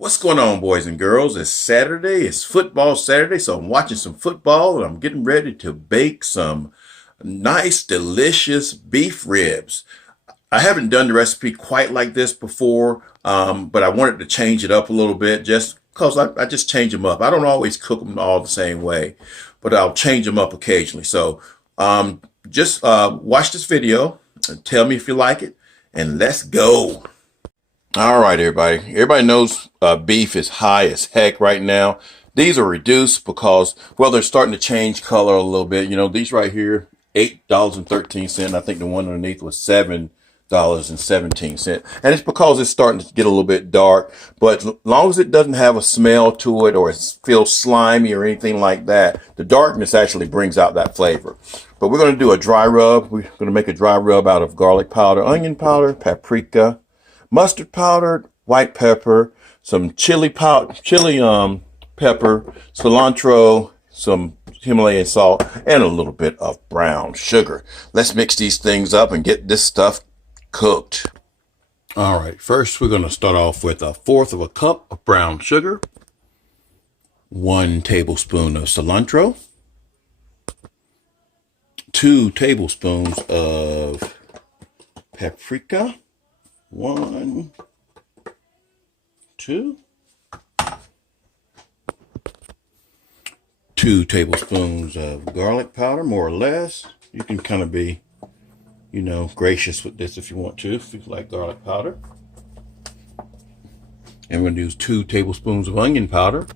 What's going on, boys and girls? It's Saturday. It's football Saturday, so I'm watching some football and I'm getting ready to bake some nice, delicious beef ribs. I haven't done the recipe quite like this before, but I wanted to change it up a little bit just because I just change them up. I don't always cook them all the same way, but I'll change them up occasionally. So just watch this video and tell me if you like it, and let's go. All right, everybody. Everybody knows beef is high as heck right now. These are reduced because, well, they're starting to change color a little bit. You know, these right here, $8.13. I think the one underneath was $7.17. And it's because it's starting to get a little bit dark. But as long as it doesn't have a smell to it or it feels slimy or anything like that, the darkness actually brings out that flavor. But we're going to do a dry rub. We're going to make a dry rub out of garlic powder, onion powder, paprika, mustard powder, white pepper, some chili powder, pepper, cilantro, some Himalayan salt, and a little bit of brown sugar. Let's mix these things up and get this stuff cooked. All right, first we're going to start off with 1/4 of a cup of brown sugar, 1 tablespoon of cilantro, 2 tablespoons of paprika, 1, 2 tablespoons of garlic powder, more or less. You can kind of be, gracious with this if you want to, if you like garlic powder. And we're going to use 2 tablespoons of onion powder.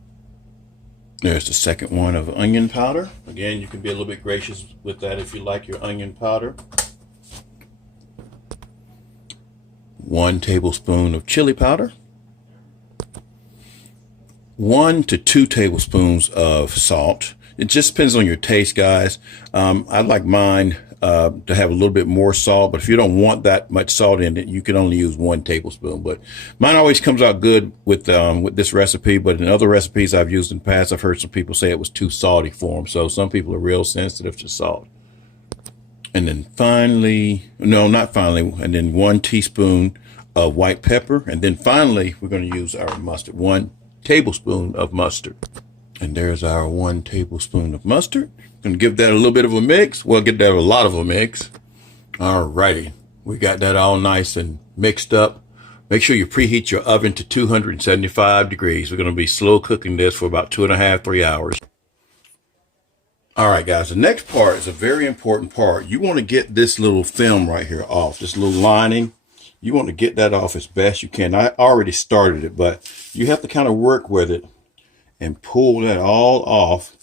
There's the second one of onion powder. Again, you can be a little bit gracious with that if you like your onion powder. 1 tablespoon of chili powder, 1 to 2 tablespoons of salt. It just depends on your taste, guys. I like mine to have a little bit more salt, but if you don't want that much salt in it, you can only use 1 tablespoon. But mine always comes out good with this recipe. But in other recipes I've used in the past, I've heard some people say it was too salty for them. So some people are real sensitive to salt. And then finally, no, not finally, and then 1 teaspoon of white pepper. And then finally, we're going to use our mustard, 1 tablespoon of mustard. And there's our 1 tablespoon of mustard. Going to give that a little bit of a mix. Well, get that a lot of a mix. All righty. We got that all nice and mixed up. Make sure you preheat your oven to 275 degrees. We're going to be slow cooking this for about 2.5, 3 hours. All right, guys, the next part is a very important part. You want to get this little film right here off, this little lining. You want to get that off as best you can. I already started it, but you have to kind of work with it and pull that all off.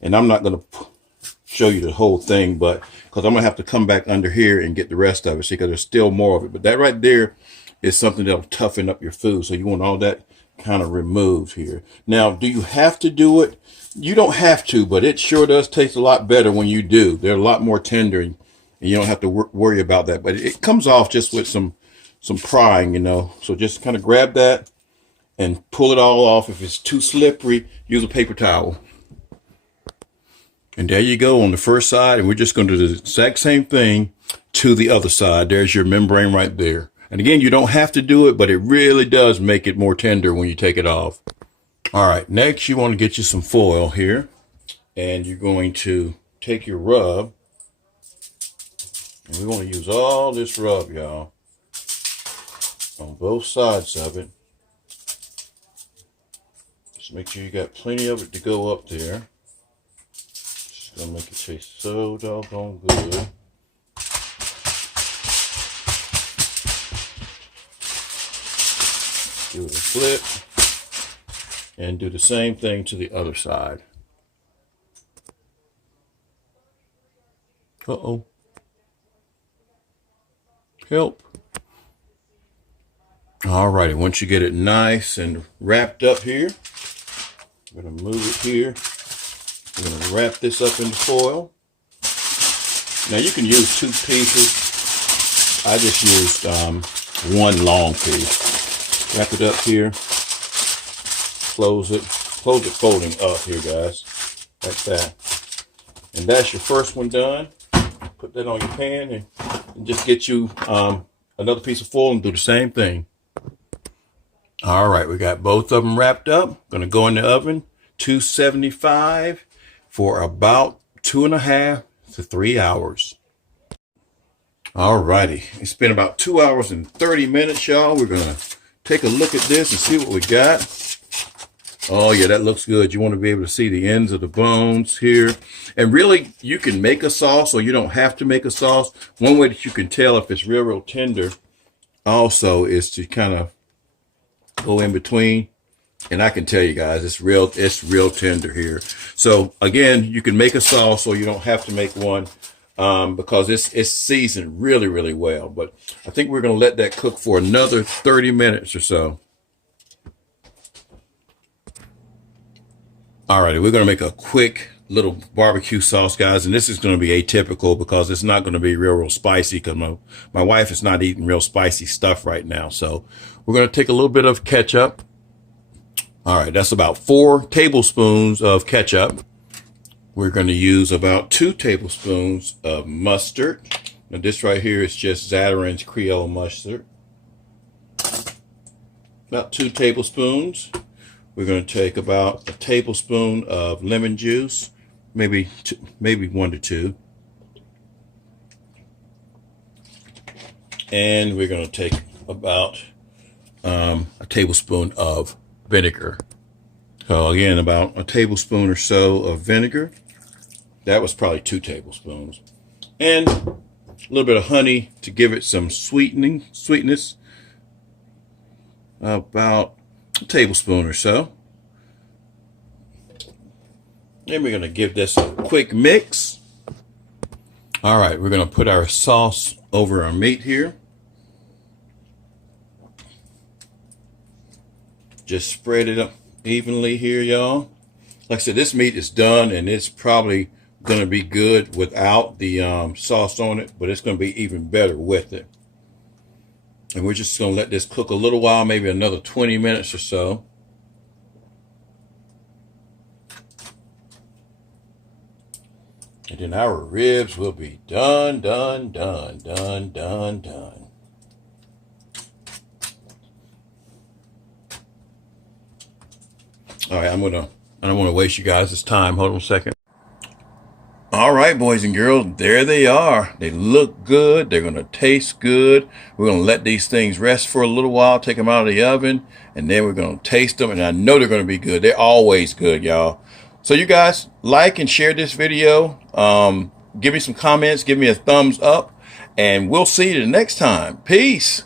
And I'm not going to show you the whole thing, but because I'm going to have to come back under here and get the rest of it, see, because there's still more of it. But that right there is something that'll toughen up your food. So you want all that kind of removed here. Now, do you have to do it? You don't have to, but it sure does taste a lot better when you do. They're a lot more tender, and you don't have to worry about that. But it comes off just with some prying, So just kind of grab that and pull it all off. If it's too slippery, use a paper towel. And there you go on the first side. And we're just going to do the exact same thing to the other side. There's your membrane right there. And again, you don't have to do it, but it really does make it more tender when you take it off. All right, next you want to get you some foil here, and you're going to take your rub, and we want to use all this rub, y'all, on both sides of it. Just make sure you got plenty of it to go up there. Just gonna make it taste so doggone good. Do a flip. And do the same thing to the other side. Uh-oh. Help. Alrighty, once you get it nice and wrapped up here, I'm going to move it here. We're going to wrap this up in the foil. Now you can use 2 pieces. I just used 1 long piece. Wrap it up here. Close it folding up here, guys, like that. And that's your first one done. Put that on your pan and just get you another piece of foil and do the same thing. All right, we got both of them wrapped up. Gonna go in the oven, 275 for about 2.5 to 3 hours. All righty, it's been about 2 hours and 30 minutes, y'all. We're gonna take a look at this and see what we got. Oh yeah, that looks good. You want to be able to see the ends of the bones here. And really, you can make a sauce or you don't have to make a sauce. One way that you can tell if it's real tender also is to kind of go in between. And I can tell you guys, it's real tender here. So again, you can make a sauce or you don't have to make one because it's seasoned really, really well. But I think we're going to let that cook for another 30 minutes or so. Alrighty, we're going to make a quick little barbecue sauce, guys, and this is going to be atypical because it's not going to be real spicy because my wife is not eating real spicy stuff right now. So we're going to take a little bit of ketchup. All right, that's about 4 tablespoons of ketchup. We're going to use about 2 tablespoons of mustard. Now this right here is just Zatarain's Creole mustard. About 2 tablespoons. We're going to take about a tablespoon of lemon juice, maybe 1 to 2. And we're going to take about a tablespoon of vinegar. So again, about a tablespoon or so of vinegar. That was probably 2 tablespoons. And a little bit of honey to give it some sweetness. About a tablespoon or so. Then we're going to give this a quick mix. All right, we're going to put our sauce over our meat here. Just spread it up evenly here, y'all. Like I said, this meat is done and it's probably going to be good without the sauce on it, but it's going to be even better with it. And we're just going to let this cook a little while, maybe another 20 minutes or so. And then our ribs will be done. All right, I don't want to waste you guys' time. Hold on a second. All right, boys and girls, there they are. They look good. They're going to taste good. We're going to let these things rest for a little while, take them out of the oven, and then we're going to taste them. And I know they're going to be good. They're always good, y'all. So you guys like and share this video. Give me some comments. Give me a thumbs up. And we'll see you the next time. Peace.